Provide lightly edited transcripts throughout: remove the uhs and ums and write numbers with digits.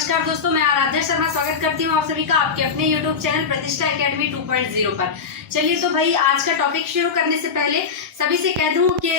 नमस्कार दोस्तों, मैं आराध्या शर्मा स्वागत करती हूँ आप सभी का आपके अपने YouTube चैनल प्रतिष्ठा एकेडमी 2.0 पर। चलिए तो भाई आज का टॉपिक शुरू करने से पहले सभी से कह दूं कि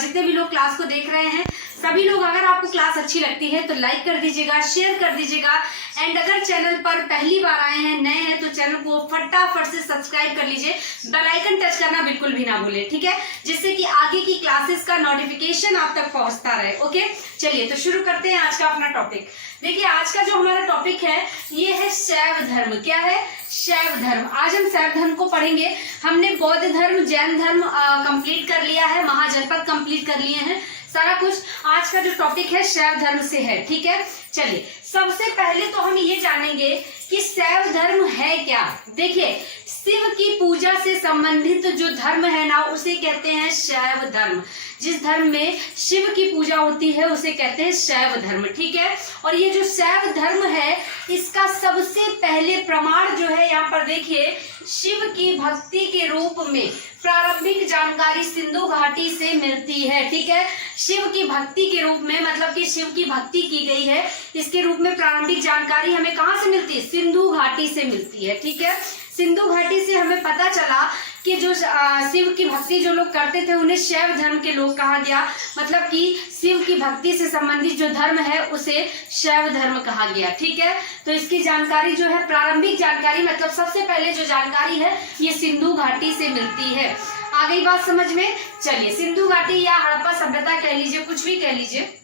जितने भी लोग क्लास को देख रहे हैं सभी लोग अगर आपको क्लास अच्छी लगती है तो लाइक कर दीजिएगा, शेयर कर दीजिएगा एंड अगर चैनल पर पहली बार आए हैं, नए हैं तो चैनल को फटाफट से सब्सक्राइब कर लीजिए, बेल आइकन टच करना बिल्कुल भी ना भूलें, ठीक है, जिससे कि आगे की क्लासेस का नोटिफिकेशन आप तक पहुंचता रहे। ओके, चलिए तो शुरू करते हैं आज का अपना टॉपिक। देखिए आज का जो हमारा टॉपिक है ये है शैव धर्म। क्या है? शैव धर्म। आज हम शैव धर्म को पढ़ेंगे। हमने बौद्ध धर्म, जैन धर्म कंप्लीट कर लिया है, महाजनपद कंप्लीट कर लिए हैं, सारा कुछ। आज का जो टॉपिक है शैव धर्म से है, ठीक है। चलिए सबसे पहले तो हम ये जानेंगे कि शैव धर्म है क्या। देखिए शिव की पूजा से संबंधित जो धर्म है ना उसे कहते हैं शैव धर्म। जिस धर्म में शिव की पूजा होती है उसे कहते हैं शैव धर्म, ठीक है। और ये जो शैव धर्म है इसका सबसे पहले प्रमाण जो है यहाँ पर देखिए, शिव की भक्ति के रूप में प्रारंभिक जानकारी सिंधु घाटी से मिलती है, ठीक है। शिव की भक्ति के रूप में मतलब कि शिव की भक्ति की गई है, इसके रूप में प्रारंभिक जानकारी हमें कहाँ से मिलती है? सिंधु घाटी से मिलती है, ठीक है। सिंधु घाटी से हमें पता चला कि जो शिव की भक्ति जो लोग करते थे उन्हें शैव धर्म के लोग कहा गया, मतलब कि शिव की भक्ति से संबंधित जो धर्म है उसे शैव धर्म कहा गया, ठीक है। तो इसकी जानकारी जो है प्रारंभिक जानकारी मतलब सबसे पहले जो जानकारी है ये सिंधु घाटी से मिलती है। आ गई बात समझ में? चलिए सिंधु घाटी या हड़प्पा सभ्यता कह लीजिए, कुछ भी कह लीजिए।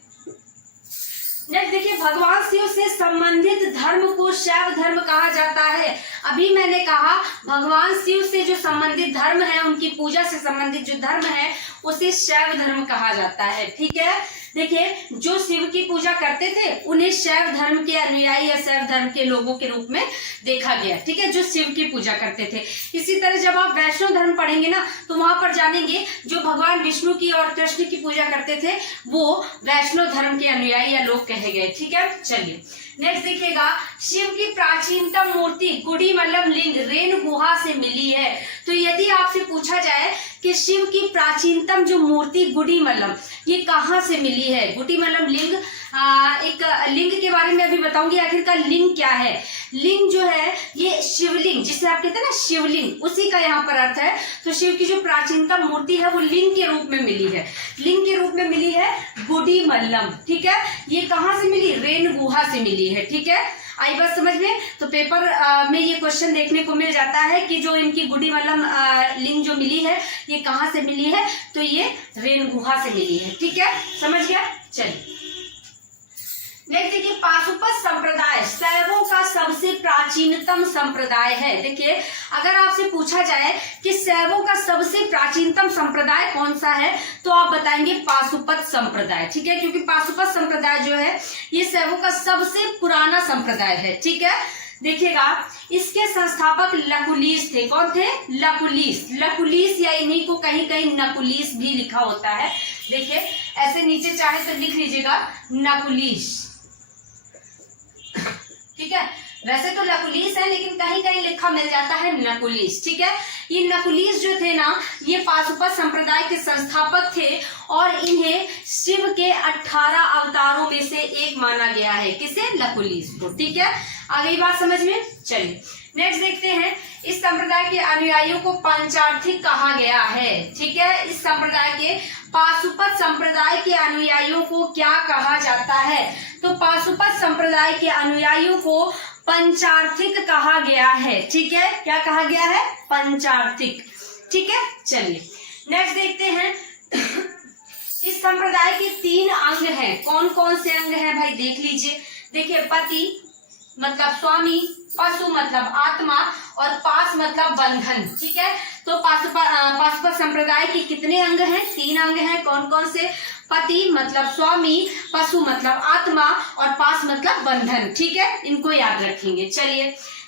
नेक्स्ट देखिए, भगवान शिव से संबंधित धर्म को शैव धर्म कहा जाता है। अभी मैंने कहा भगवान शिव से जो संबंधित धर्म है, उनकी पूजा से संबंधित जो धर्म है उसे शैव धर्म कहा जाता है, ठीक है। देखिए जो शिव की पूजा करते थे उन्हें शैव धर्म के अनुयायी या शैव धर्म के लोगों के रूप में देखा गया, ठीक है, जो शिव की पूजा करते थे। इसी तरह जब आप वैष्णव धर्म पढ़ेंगे ना तो वहां पर जानेंगे जो भगवान विष्णु की और कृष्ण की पूजा करते थे वो वैष्णव धर्म के अनुयायी या लोग कहे गए, ठीक है। चलिए नेक्स्ट देखिएगा, शिव की प्राचीनतम मूर्ति गुड़ीमल्लम लिंग रेन गुहा से मिली है। तो यदि आपसे पूछा जाए कि शिव की प्राचीनतम जो मूर्ति गुड़ीमल्लम ये कहाँ से मिली है, गुड़ीमल्लम लिंग, एक लिंग के बारे में अभी बताऊंगी आखिरकार लिंग क्या है। लिंग जो है ये शिवलिंग, जिसे आप कहते हैं ना शिवलिंग, उसी का यहाँ पर अर्थ है। तो शिव की जो प्राचीनतम मूर्ति है वो लिंग के रूप में मिली है, लिंग के रूप में मिली है गुड़ीमल्लम, ठीक है। ये कहाँ से मिली? रेन गुहा से मिली है, ठीक है। आई बात समझ में? तो पेपर में ये क्वेश्चन देखने को मिल जाता है कि जो इनकी गुड़ीमल्लम लिंग जो मिली है ये कहाँ से मिली है, तो ये रेन गुहा से मिली है, ठीक है, समझ गया। चलिए नेक्स्ट देखिए, पाशुपत संप्रदाय शैवों का सबसे प्राचीनतम संप्रदाय है। देखिए अगर आपसे पूछा जाए कि शैवों का सबसे प्राचीनतम संप्रदाय कौन सा है तो आप बताएंगे पाशुपत संप्रदाय, ठीक है, क्योंकि पाशुपत संप्रदाय जो है ये शैवों का सबसे पुराना संप्रदाय है, ठीक है। देखिएगा इसके संस्थापक लकुलिस थे। कौन थे? लकुलिस। लकुलिस या इन्हीं को कहीं कहीं नकुलिस भी लिखा होता है। देखिए ऐसे नीचे चाहे तो लिख लीजिएगा नकुलिस, ठीक है। वैसे तो लकुलिस है लेकिन कहीं कहीं लिखा मिल जाता है नकुलिस, ठीक है। ये नकुलिस जो थे ना ये पाशुपत संप्रदाय के संस्थापक थे और इन्हें शिव के 18 अवतारों में से एक माना गया है। किसे? लकुलिस को, ठीक है। आ गई बात समझ में? चलिए नेक्स्ट देखते हैं, इस संप्रदाय के अनुयायियों को पंचार्थिक कहा गया है, ठीक है। इस संप्रदाय के पाशुपत संप्रदाय के अनुयायियों को क्या कहा जाता है? तो पाशुपत संप्रदाय के अनुयायियों को पंचार्थिक कहा गया है, ठीक है। क्या कहा गया है? पंचार्थिक, ठीक है। चलिए नेक्स्ट देखते हैं, इस संप्रदाय के 3 अंग हैं। कौन कौन से अंग हैं भाई देख लीजिए। देखिए पति मतलब स्वामी, पशु मतलब आत्मा और पास मतलब बंधन, ठीक है। तो पाशुपत संप्रदाय के कितने अंग हैं? 3 अंग हैं। कौन कौन से? पति मतलब स्वामी, पशु मतलब आत्मा और पास मतलब बंधन, ठीक है, इनको याद रखेंगे। चलिए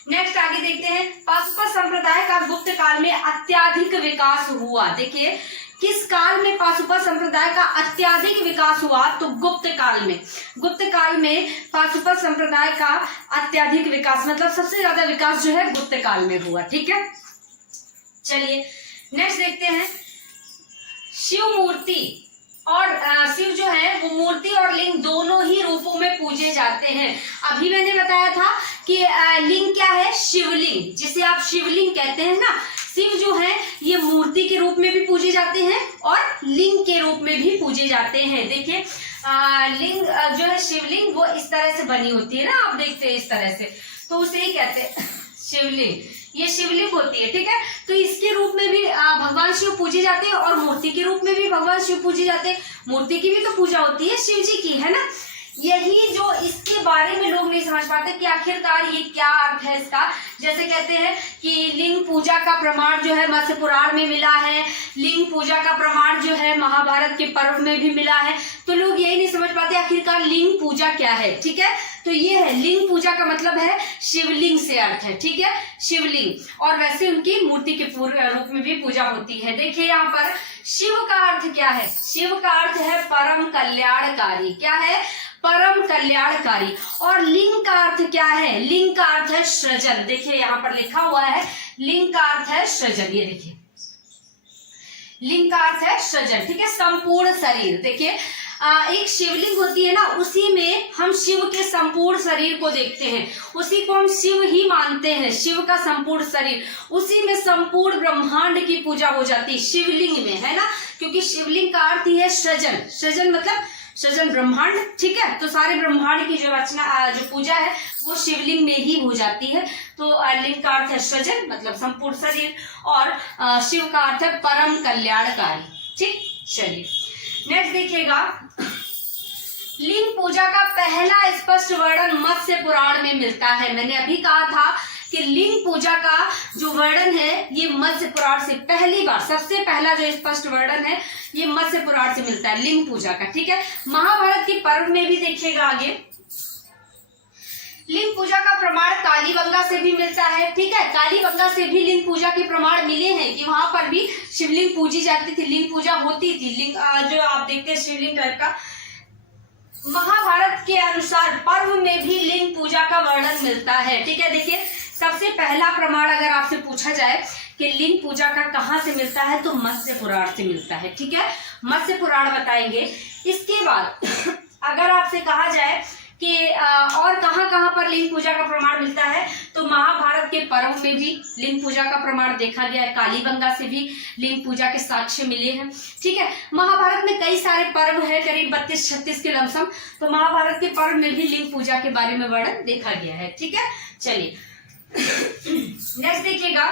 नेक्स्ट आगे देखते हैं, पाशुपत संप्रदाय का गुप्त काल में अत्याधिक विकास हुआ। देखिए किस काल में पाशुपत संप्रदाय का अत्याधिक विकास हुआ? तो गुप्त काल में। गुप्त काल में पाशुपत संप्रदाय का अत्याधिक विकास मतलब सबसे ज्यादा विकास जो है गुप्त काल में हुआ, ठीक है। चलिए नेक्स्ट देखते हैं, शिव मूर्ति और शिव जो है वो मूर्ति और लिंग दोनों ही रूपों में पूजे जाते हैं। अभी मैंने बताया था कि लिंग क्या है, शिवलिंग, जिसे आप शिवलिंग कहते हैं ना। शिव जो है ये मूर्ति के रूप में भी पूजे जाते हैं और लिंग के रूप में भी पूजे जाते हैं। देखिए लिंग जो है शिवलिंग वो इस तरह से बनी होती है ना, आप देखते हैं इस तरह से, तो उसे ही कहते हैं शिवलिंग, ये शिवलिंग होती है, ठीक है। तो इसके रूप में भी भगवान शिव पूजे जाते हैं और मूर्ति के रूप में भी भगवान शिव पूजे जाते हैं। मूर्ति की भी तो पूजा होती है शिव जी की, है ना। यही जो इसके बारे में लोग नहीं समझ पाते कि आखिरकार ये क्या अर्थ है इसका। जैसे कहते हैं कि लिंग पूजा का प्रमाण जो है मत्स्य पुराण में मिला है, लिंग पूजा का प्रमाण जो है महाभारत के पर्व में भी मिला है। तो लोग यही नहीं समझ पाते आखिरकार लिंग पूजा क्या है, ठीक है। तो ये है लिंग पूजा का मतलब है शिवलिंग से अर्थ है, ठीक है, शिवलिंग। और वैसे उनकी मूर्ति के रूप में भी पूजा होती है। देखिए यहाँ पर शिव का अर्थ क्या है, शिव का अर्थ है परम कल्याणकारी, क्या है, परम कल्याणकारी। और लिंग का अर्थ क्या है, लिंग का अर्थ है सृजन। देखिए यहाँ पर लिखा हुआ है लिंग का अर्थ है सृजन, ये देखिए लिंग का अर्थ है सृजन, ठीक है, संपूर्ण शरीर। देखिए एक शिवलिंग होती है ना, उसी में हम शिव के संपूर्ण शरीर को देखते हैं, उसी को हम शिव ही मानते हैं, शिव का संपूर्ण शरीर, उसी में संपूर्ण ब्रह्मांड की पूजा हो जाती है शिवलिंग में, है ना। क्योंकि शिवलिंग का अर्थ ही है सृजन, सृजन मतलब सृजन ब्रह्मांड, ठीक है। तो सारे ब्रह्मांड की जो रचना जो पूजा है वो शिवलिंग में ही हो जाती है। तो लिंग का अर्थ है सृजन मतलब संपूर्ण शरीर और शिव का अर्थ है परम कल्याणकारी, ठीक। चलिए नेक्स्ट देखिएगा, लिंग पूजा का पहला स्पष्ट वर्णन मत्स्य पुराण में मिलता है। मैंने अभी कहा था कि लिंग पूजा का जो वर्णन है ये मत्स्य पुराण से पहली बार, सबसे पहला जो स्पष्ट वर्णन है ये मत्स्य पुराण से मिलता है लिंग पूजा का, ठीक है। महाभारत के पर्व में भी देखिएगा आगे लिंग पूजा का प्रमाण कालीबंगा से भी मिलता है, ठीक है। कालीबंगा से भी लिंग पूजा के प्रमाण मिले हैं कि वहां पर भी शिवलिंग पूजी जाती थी, लिंग पूजा होती थी। लिंग जो आप देखते हैं शिवलिंग टाइप का। महाभारत के अनुसार पर्व में भी लिंग पूजा का वर्णन मिलता है, ठीक है। देखिए सबसे पहला प्रमाण अगर आपसे पूछा जाए कि लिंग पूजा का कहाँ से मिलता है तो मत्स्य पुराण से मिलता है, ठीक है, मत्स्य पुराण बताएंगे। इसके बाद अगर आपसे कहा जाए कि और कहाँ पर लिंग पूजा का प्रमाण मिलता है तो महाभारत के पर्व में भी लिंग पूजा का प्रमाण देखा गया है, कालीबंगा से भी लिंग पूजा के साक्ष्य मिले हैं, ठीक है। महाभारत में कई सारे पर्व है, करीब 32-36 के लमसम, तो महाभारत के पर्व में भी लिंग पूजा के बारे में वर्णन देखा गया है, ठीक है। चलिए नेक्स्ट देखिएगा,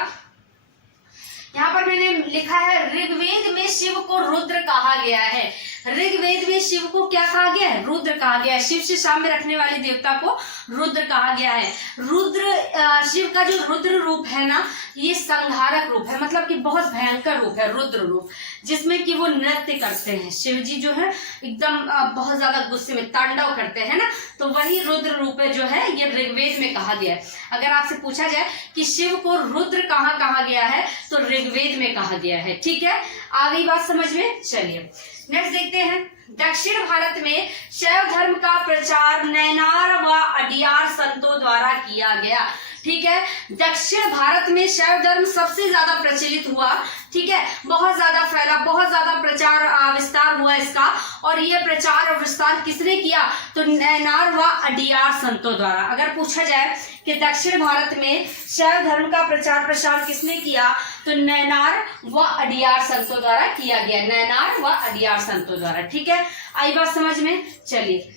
यहाँ पर मैंने लिखा है ऋग्वेद में शिव को रुद्र कहा गया है। ऋग्वेद में शिव को क्या कहा गया है, रुद्र कहा गया है। शिव से साम्य रखने वाले देवता को रुद्र कहा गया है। रुद्र शिव का जो रुद्र रूप है ना ये संहारक रूप है, मतलब कि बहुत भयंकर रूप है रुद्र रूप, जिसमें कि वो नृत्य करते हैं। शिव जी जो है एकदम बहुत ज्यादा गुस्से में तांडव करते हैं ना, तो वही रुद्र रूप है जो है ये ऋग्वेद में कहा गया है। अगर आपसे पूछा जाए कि शिव को रुद्र कहाँ कहा गया है तो ऋग्वेद में कहा गया है, ठीक है। आ गई बात समझ में। चलिए नेक्स्ट देखते हैं, दक्षिण भारत में शैव धर्म का प्रचार नैनार व अडियार संतों द्वारा किया गया, ठीक है। दक्षिण भारत में शैव धर्म सबसे ज्यादा प्रचलित हुआ, ठीक है, बहुत ज्यादा फैला, बहुत ज्यादा प्रचार विस्तार हुआ इसका। और ये प्रचार और विस्तार किसने किया तो नैनार व अडियार संतों द्वारा। अगर पूछा जाए कि दक्षिण भारत में शैव धर्म का प्रचार प्रसार किसने किया तो नैनार व अडियार संतों द्वारा किया गया, नैनार व अडियार संतों द्वारा, ठीक है। आई बात समझ में। चलिए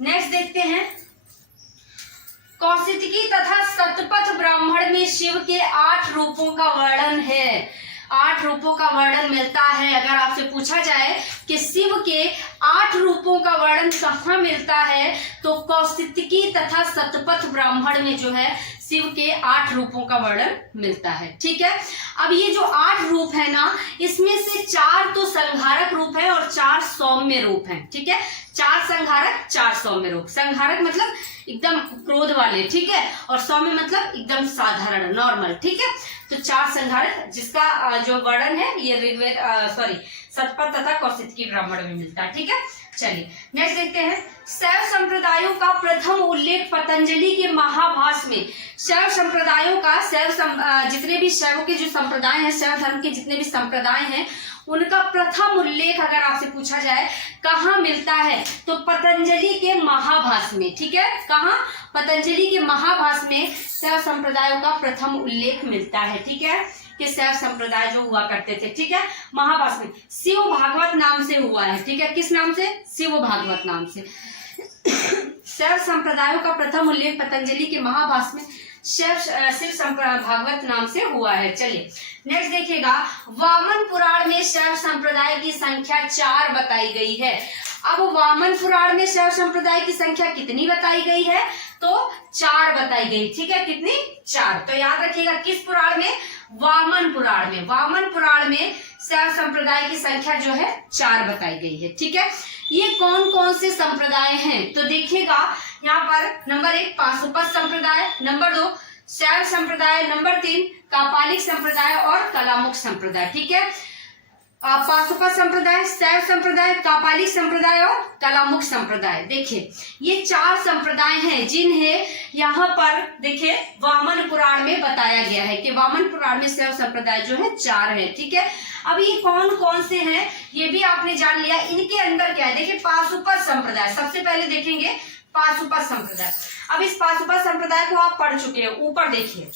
नेक्स्ट देखते हैं, कौशिकी तथा शतपथ ब्राह्मण में शिव के 8 रूपों का वर्णन है। 8 रूपों का वर्णन मिलता है। अगर आपसे पूछा जाए कि शिव के 8 रूपों का वर्णन कहाँ मिलता है तो कौशिकी तथा शतपथ ब्राह्मण में जो है शिव के 8 रूपों का वर्णन मिलता है, ठीक है। अब ये जो 8 रूप है ना इसमें से 4 तो संहारक रूप है और 4 सौम्य रूप है, ठीक है। 4 संहारक 4 सौम्य रूप। संहारक मतलब एकदम क्रोध वाले, ठीक है, और सौम्य मतलब एकदम साधारण नॉर्मल, ठीक है। तो 4 संहारक जिसका जो वर्णन है ये ऋग्वेद शतपथ तथा कौशिकी ब्राह्मण में मिलता है, ठीक है। चलिए नेक्स्ट देखते हैं। शैव संप्रदायों का प्रथम उल्लेख पतंजलि के महाभाष्य में। शैव संप्रदायों का जितने भी शैव के जो संप्रदाय हैं, शैव धर्म के जितने भी संप्रदाय हैं, उनका प्रथम उल्लेख अगर आपसे पूछा जाए कहाँ मिलता है तो पतंजलि के महाभाष्य में। ठीक है, कहाँ? पतंजलि के महाभाष्य में शैव संप्रदायों का प्रथम उल्लेख मिलता है। ठीक है, कि शैव संप्रदाय जो हुआ करते थे, ठीक है, महाभाष्य में शिव भागवत नाम से हुआ है। ठीक है, किस नाम से? शिव भागवत नाम से। शैव संप्रदायों का प्रथम उल्लेख पतंजलि के महाभाष्य में शिव भागवत नाम से हुआ है। चलिए नेक्स्ट देखिएगा। वामन पुराण में शैव संप्रदाय की संख्या 4 बताई गई है। अब वामन पुराण में शैव संप्रदाय की संख्या कितनी बताई गई है? तो 4 बताई गई। ठीक है, कितनी? 4। तो याद रखिएगा किस पुराण में? वामन पुराण में। वामन पुराण में शैव संप्रदाय की संख्या जो है 4 बताई गई है। ठीक है, ये कौन कौन से संप्रदाय हैं? तो देखिएगा यहाँ पर नंबर 1 पाशुपत संप्रदाय, नंबर 2 शैव संप्रदाय, नंबर 3 कापालिक संप्रदाय और कलामुख संप्रदाय। ठीक है, पाशुपत संप्रदाय, शैव संप्रदाय, कापालिक संप्रदाय और कलामुख संप्रदाय। देखिए ये 4 संप्रदाय हैं जिन्हें यहाँ पर देखिए वामन पुराण में बताया गया है कि वामन पुराण में शैव संप्रदाय जो है 4 है। ठीक है, अब ये कौन कौन से हैं ये भी आपने जान लिया। इनके अंदर क्या है? देखिए पाशुपत संप्रदाय सबसे पहले देखेंगे। पाशुपत संप्रदाय, अब इस पाशुपत संप्रदाय को आप पढ़ चुके हैं, ऊपर देखिए।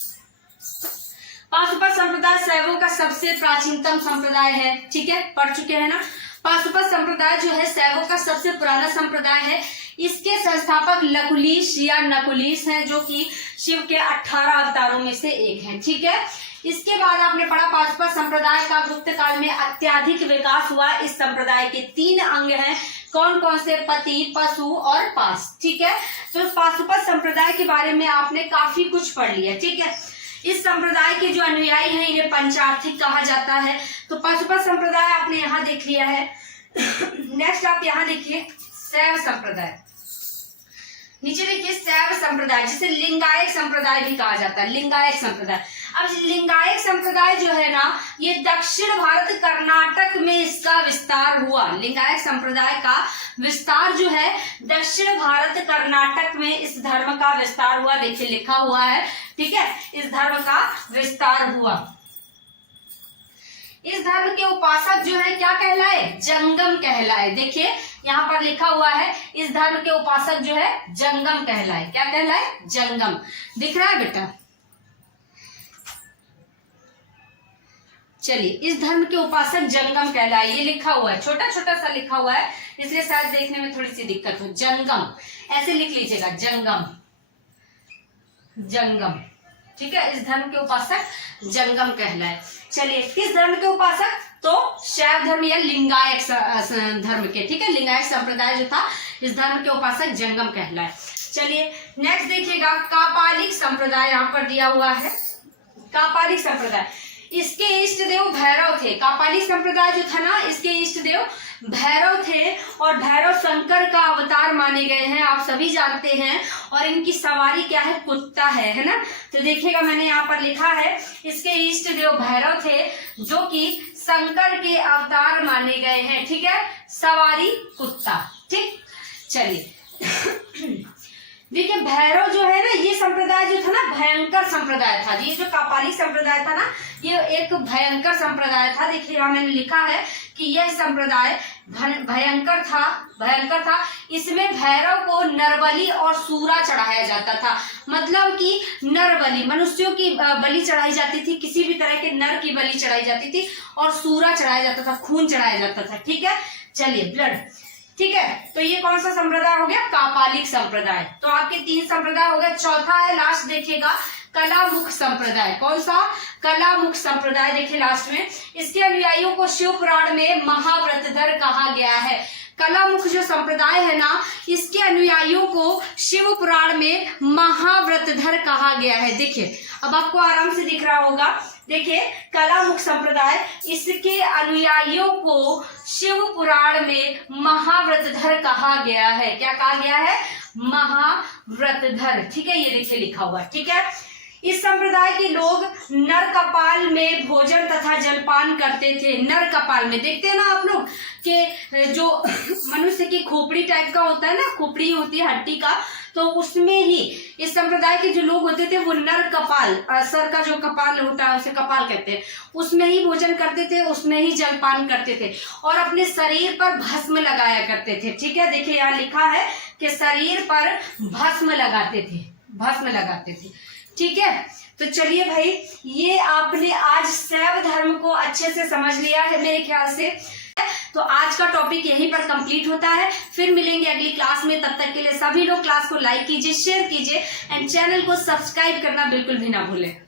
पाशुपत संप्रदाय शैवों का सबसे प्राचीनतम संप्रदाय है। ठीक है, पढ़ चुके हैं ना। पाशुपत संप्रदाय जो है शैवों का सबसे पुराना संप्रदाय है। इसके संस्थापक लकुलिश या नकुलिश हैं, जो कि शिव के 18 अवतारों में से एक हैं। ठीक है, इसके बाद आपने पढ़ा पाशुपत संप्रदाय का गुप्त काल में अत्यधिक विकास हुआ। इस संप्रदाय के 3 अंग हैं। कौन कौन से? पति, पशु और पाश। ठीक है, तो पाशुपत संप्रदाय के बारे में आपने काफी कुछ पढ़ लिया। ठीक है, इस संप्रदाय के जो अनुयायी हैं इन्हें पंचार्थिक कहा जाता है। तो पाशुपत संप्रदाय आपने यहाँ देख लिया है। नेक्स्ट आप यहाँ देखिए शैव संप्रदाय। नीचे देखिए शैव संप्रदाय, जिसे लिंगायत संप्रदाय भी कहा जाता है। लिंगायत संप्रदाय, अब लिंगायत संप्रदाय जो है ना ये दक्षिण भारत कर्नाटक में इसका विस्तार हुआ। लिंगायत संप्रदाय का विस्तार जो है दक्षिण भारत कर्नाटक में इस धर्म का विस्तार हुआ। देखिए लिखा हुआ है। ठीक है, इस धर्म का विस्तार हुआ। इस धर्म के उपासक जो है क्या कहलाए? जंगम कहलाए। देखिए यहाँ पर लिखा हुआ है इस धर्म के उपासक जो है जंगम कहलाए। क्या कहलाए? जंगम। दिख रहा है बेटा? चलिए, इस धर्म के उपासक जंगम कहलाए, ये लिखा हुआ है, छोटा छोटा सा लिखा हुआ है इसलिए शायद देखने में थोड़ी सी दिक्कत हो। जंगम ऐसे लिख लीजिएगा, जंगम, जंगम। ठीक है, इस धर्म के उपासक जंगम कहलाए। चलिए, किस धर्म के उपासक? तो शैव धर्म या लिंगायत धर्म के। ठीक है, लिंगायत संप्रदाय जो था इस धर्म के उपासक जंगम कहलाए। चलिए नेक्स्ट देखिएगा कापालिक संप्रदाय, यहाँ पर दिया हुआ है। कापालिक संप्रदाय, इसके इष्ट देव भैरव थे। कापालिक संप्रदाय जो था ना इसके इष्ट देव भैरव थे और भैरव शंकर का अवतार माने गए हैं, आप सभी जानते हैं। और इनकी सवारी क्या है? कुत्ता है ना। तो देखिएगा मैंने यहाँ पर लिखा है इसके इष्ट देव भैरव थे जो कि शंकर के अवतार माने गए हैं। ठीक है, सवारी कुत्ता। ठीक, चलिए देखिए भैरव जो है ना ये संप्रदाय जो था ना भयंकर संप्रदाय था। ये जो कापालिक संप्रदाय था ना ये एक भयंकर संप्रदाय था। देखिए यहाँ मैंने लिखा है कि यह संप्रदाय भयंकर था। इसमें भैरव को नरबलि और सूरा चढ़ाया जाता था। मतलब कि नरबलि मनुष्यों की बलि चढ़ाई जाती थी, किसी भी तरह के नर की बलि चढ़ाई जाती थी, और सूरा चढ़ाया जाता था, खून चढ़ाया जाता था। ठीक है, चलिए ब्लड। ठीक है, तो ये कौन सा संप्रदाय हो गया? कापालिक संप्रदाय। तो आपके 3 संप्रदाय हो गए। चौथा है लास्ट देखिएगा कलामुख संप्रदाय। कौन सा? कलामुख संप्रदाय। देखिए लास्ट में इसके अनुयायियों को शिव पुराण में महाव्रतधर कहा गया है। कलामुख जो संप्रदाय है ना इसके अनुयायियों को शिव पुराण में महाव्रतधर कहा गया है। देखिए अब आपको आराम से दिख रहा होगा। देखिए कलामुख संप्रदाय इसके अनुयायियों को शिव पुराण में महाव्रतधर कहा गया है। क्या कहा गया है? महाव्रतधर। ठीक है, ये देखिए लिखा हुआ है। ठीक है, इस संप्रदाय के लोग नर कपाल में भोजन तथा जलपान करते थे। नर कपाल में देखते हैं ना आप लोग कि जो मनुष्य की खोपड़ी टाइप का होता है ना, खोपड़ी होती है हड्डी का, तो उसमें ही इस संप्रदाय के जो लोग होते थे वो नर कपाल, सर का जो कपाल होता है उसे कपाल कहते हैं, उसमें ही भोजन करते थे, उसमें ही जलपान करते थे और अपने शरीर पर भस्म लगाया करते थे। ठीक है, देखिए यहाँ लिखा है कि शरीर पर भस्म लगाते थे, भस्म लगाते थे। ठीक है, तो चलिए भाई, ये आपने आज शैव धर्म को अच्छे से समझ लिया है मेरे ख्याल से। तो आज का टॉपिक यहीं पर कंप्लीट होता है, फिर मिलेंगे अगली क्लास में। तब तक के लिए सभी लोग क्लास को लाइक कीजिए, शेयर कीजिए एंड चैनल को सब्सक्राइब करना बिल्कुल भी ना भूलें।